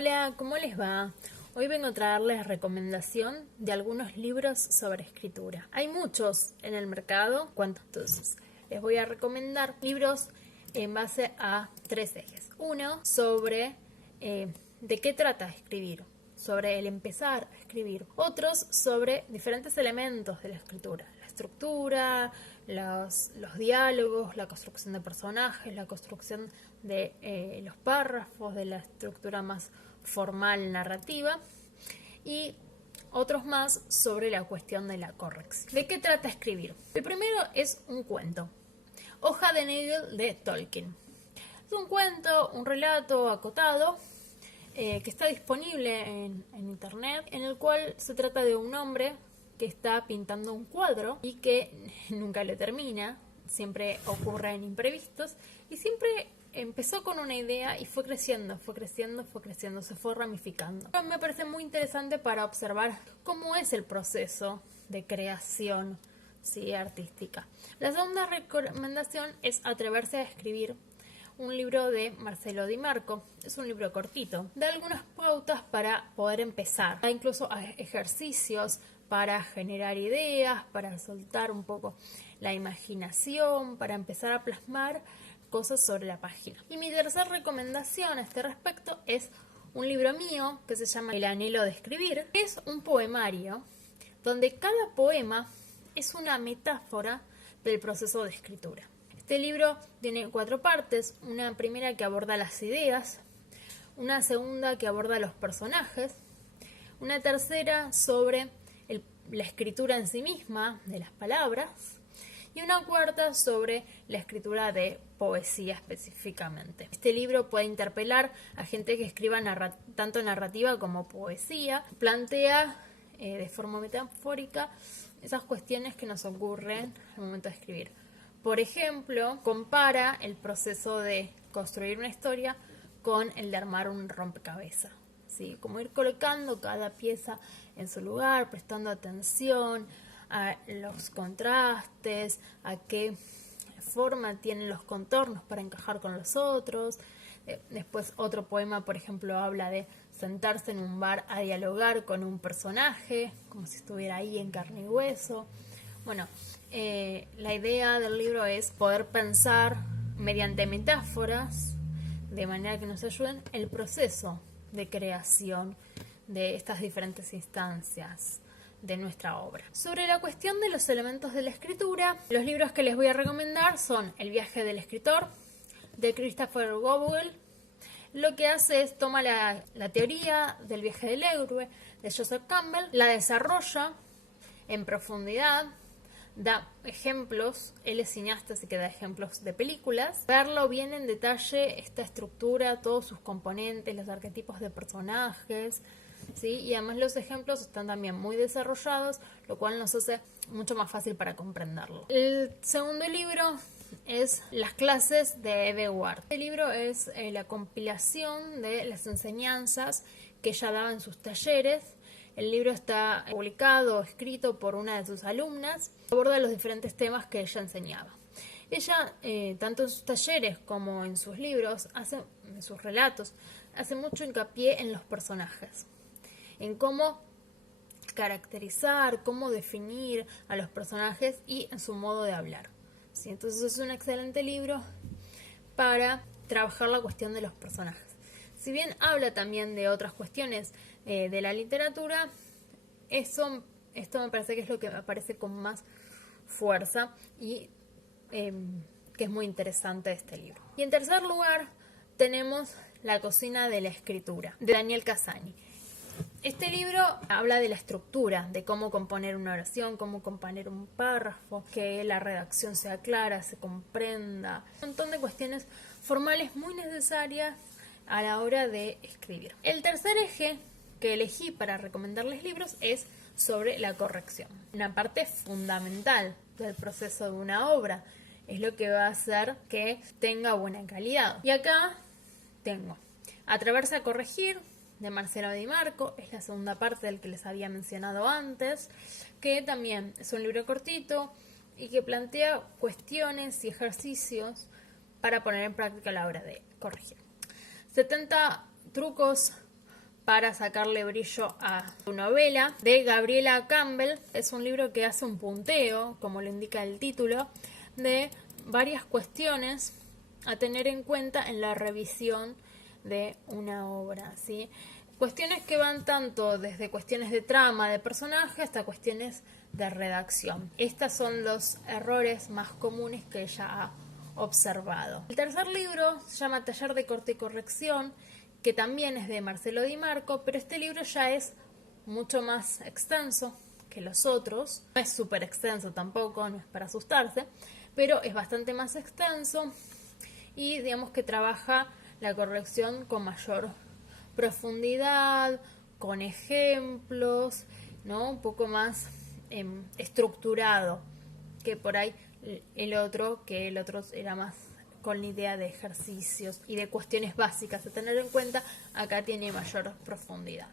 Hola, ¿cómo les va? Hoy vengo a traerles recomendación de algunos libros sobre escritura. Hay muchos en el mercado, entonces les voy a recomendar libros en base a tres ejes. Uno sobre de qué trata escribir, sobre el empezar a escribir. Otros sobre diferentes elementos de la escritura, la estructura, los diálogos, la construcción de personajes, la construcción de los párrafos, de la estructura más formal narrativa, y otros más sobre la cuestión de la corrección. ¿De qué trata escribir? El primero es un cuento, Hoja de Nagel de Tolkien. Es un cuento, un relato acotado que está disponible en internet, en el cual se trata de un hombre que está pintando un cuadro y que nunca lo termina, siempre ocurre en imprevistos y siempre empezó con una idea y fue creciendo, se fue ramificando. Me parece muy interesante para observar cómo es el proceso de creación, ¿sí?, artística. La segunda recomendación es Atreverse a escribir, un libro de Marcelo Di Marco. Es un libro cortito, da algunas pautas para poder empezar, da incluso ejercicios para generar ideas, para soltar un poco la imaginación, para empezar a plasmar cosas sobre la página. Y mi tercera recomendación a este respecto es un libro mío que se llama El anhelo de escribir. Es un poemario donde cada poema es una metáfora del proceso de escritura. Este libro tiene 4 partes, una primera que aborda las ideas, una segunda que aborda los personajes, una tercera sobre la escritura en sí misma, de las palabras, y una cuarta sobre la escritura de poesía específicamente. Este libro puede interpelar a gente que escriba tanto narrativa como poesía, plantea de forma metafórica esas cuestiones que nos ocurren al momento de escribir. Por ejemplo, compara el proceso de construir una historia con el de armar un rompecabezas, ¿sí? Como ir colocando cada pieza en su lugar, prestando atención a los contrastes, a qué forma tienen los contornos para encajar con los otros. Después otro poema, por ejemplo, habla de sentarse en un bar a dialogar con un personaje, como si estuviera ahí en carne y hueso. Bueno, la idea del libro es poder pensar mediante metáforas, de manera que nos ayuden el proceso de creación de estas diferentes instancias de nuestra obra. Sobre la cuestión de los elementos de la escritura, los libros que les voy a recomendar son El viaje del escritor, de Christopher Gobel. Lo que hace es toma la teoría del viaje del héroe de Joseph Campbell, la desarrolla en profundidad, da ejemplos, él es cineasta así que da ejemplos de películas, verlo bien en detalle, esta estructura, todos sus componentes, los arquetipos de personajes, ¿sí? Y además los ejemplos están también muy desarrollados, lo cual nos hace mucho más fácil para comprenderlo. El segundo libro es Las clases de Eve Ward. Este libro es la compilación de las enseñanzas que ella daba en sus talleres. El libro está publicado, escrito por una de sus alumnas, aborda los diferentes temas que ella enseñaba. Ella, tanto en sus talleres como en sus libros, en sus relatos, hace mucho hincapié en los personajes, en cómo caracterizar, cómo definir a los personajes y en su modo de hablar. ¿Sí? Entonces es un excelente libro para trabajar la cuestión de los personajes. Si bien habla también de otras cuestiones de la literatura, esto me parece que es lo que me aparece con más fuerza y que es muy interesante de este libro. Y en tercer lugar tenemos La cocina de la escritura, de Daniel Cassani. Este libro habla de la estructura, de cómo componer una oración, cómo componer un párrafo, que la redacción sea clara, se comprenda, un montón de cuestiones formales muy necesarias a la hora de escribir. El tercer eje que elegí para recomendarles libros es sobre la corrección. Una parte fundamental del proceso de una obra es lo que va a hacer que tenga buena calidad. Y acá tengo Atreverse a corregir, de Marcelo Di Marco, es la segunda parte del que les había mencionado antes, que también es un libro cortito y que plantea cuestiones y ejercicios para poner en práctica a la hora de corregir. 70 trucos para sacarle brillo a tu novela, de Gabriela Campbell. Es un libro que hace un punteo, como lo indica el título, de varias cuestiones a tener en cuenta en la revisión de una obra, ¿sí? Cuestiones que van tanto desde cuestiones de trama, de personaje, hasta cuestiones de redacción. Estos son los errores más comunes que ella ha observado. El tercer libro se llama Taller de Corte y Corrección, que también es de Marcelo Di Marco, pero este libro ya es mucho más extenso que los otros. No es súper extenso tampoco, no es para asustarse, pero es bastante más extenso y digamos que trabaja la corrección con mayor profundidad, con ejemplos, ¿no? Un poco más estructurado que por ahí el otro era más con la idea de ejercicios y de cuestiones básicas a tener en cuenta. Acá tiene mayor profundidad.